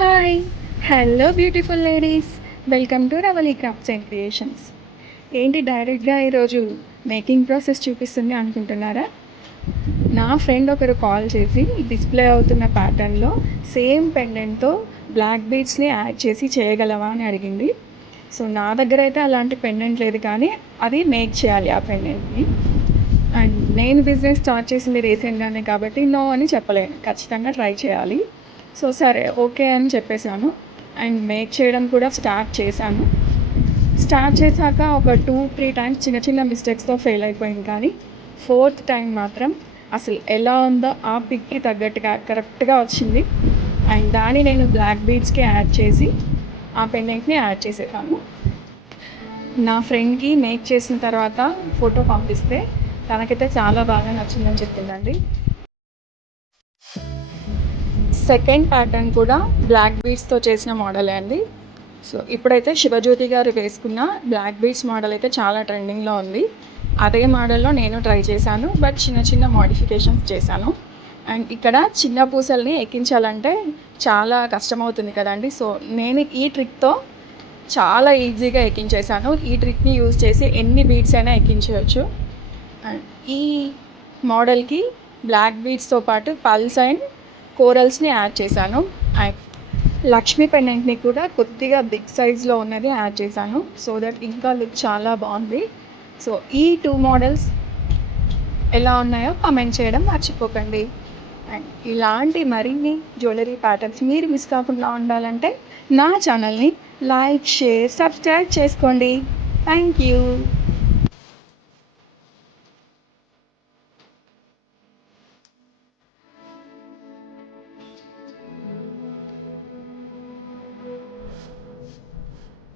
Hi! Hello beautiful ladies. Welcome to Ravali crafts and creations. ఏంటి డైరెక్ట్‌గా ఈరోజు మేకింగ్ ప్రాసెస్ చూపిస్తుంది అనుకుంటున్నారా? నా ఫ్రెండ్ ఒకరు కాల్ చేసి డిస్‌ప్లే అవుతున్న ప్యాటర్న్‌లో సేమ్ పెండెంట్‌తో బ్లాక్ బీడ్స్‌ని యాడ్ చేసి చేయగలవా అని అడిగింది. సో, నా దగ్గర అయితే అలాంటి పెండెంట్ లేదు కానీ అది మేక్ చేయాలి ఆ పెండెంట్‌ని. అండ్ నేను బిజినెస్ స్టార్ట్ చేసింది రీసెంట్‌గానే కాబట్టి నో అని చెప్పలేను. ఖచ్చితంగా ట్రై చేయాలి. సో, సరే ఓకే అని చెప్పేసాను. అండ్ మేక్ చేయడం కూడా స్టార్ట్ చేశాను. స్టార్ట్ చేశాక ఒక 2, 3 టైమ్స్ చిన్న చిన్న మిస్టేక్స్‌తో ఫెయిల్ అయిపోయింది కానీ, ఫోర్త్ టైం మాత్రం అసలు ఎలా ఉందో ఆ పిక్‌కి తగ్గట్టుగా కరెక్ట్‌గా వచ్చింది. అండ్ దాన్ని నేను బ్లాక్ బీడ్స్‌కి యాడ్ చేసి ఆ పెండెంట్‌ని యాడ్ చేసేసాను. నా ఫ్రెండ్‌కి మేక్ చేసిన తర్వాత ఫోటో పంపిస్తే తనకైతే చాలా బాగా నచ్చిందని చెప్పిందండి. సెకండ్ ప్యాటర్న్ కూడా బ్లాక్ బీడ్స్‌తో చేసిన మోడలే అండి. సో, ఇప్పుడైతే శివజ్యోతి గారు వేసుకున్న బ్లాక్ బీడ్స్ మోడల్ అయితే చాలా ట్రెండింగ్‌లో ఉంది. అదే మోడల్‌లో నేను ట్రై చేశాను. బట్ చిన్న చిన్న మోడిఫికేషన్స్ చేశాను. అండ్ ఇక్కడ చిన్న పూసల్ని ఎక్కించాలంటే చాలా కష్టమవుతుంది కదండీ! సో, నేను ఈ ట్రిక్‌తో చాలా ఈజీగా ఎక్కించేశాను. ఈ ట్రిక్‌ని యూజ్ చేసి ఎన్ని బీడ్స్ అయినా ఎక్కించవచ్చు. అండ్ ఈ మోడల్‌కి బ్లాక్ బీడ్స్‌తో పాటు పల్స్ అండ్ కోరల్స్‌ని యాడ్ చేశాను. అండ్ లక్ష్మీ పెండెంట్‌ని కూడా కొద్దిగా బిగ్ సైజ్‌లో ఉన్నది యాడ్ చేశాను. సో దట్ ఇంకా లుక్ చాలా బాగుంది. సో, ఈ 2 మోడల్స్ ఎలా ఉన్నాయో కామెంట్ చేయడం మర్చిపోకండి. అండ్ ఇలాంటి మరిన్ని జ్యువెలరీ ప్యాటర్న్స్ మీరు మిస్ కాకుండా ఉండాలంటే నా ఛానల్ని లైక్, షేర్, సబ్స్క్రైబ్ చేసుకోండి. Thank you.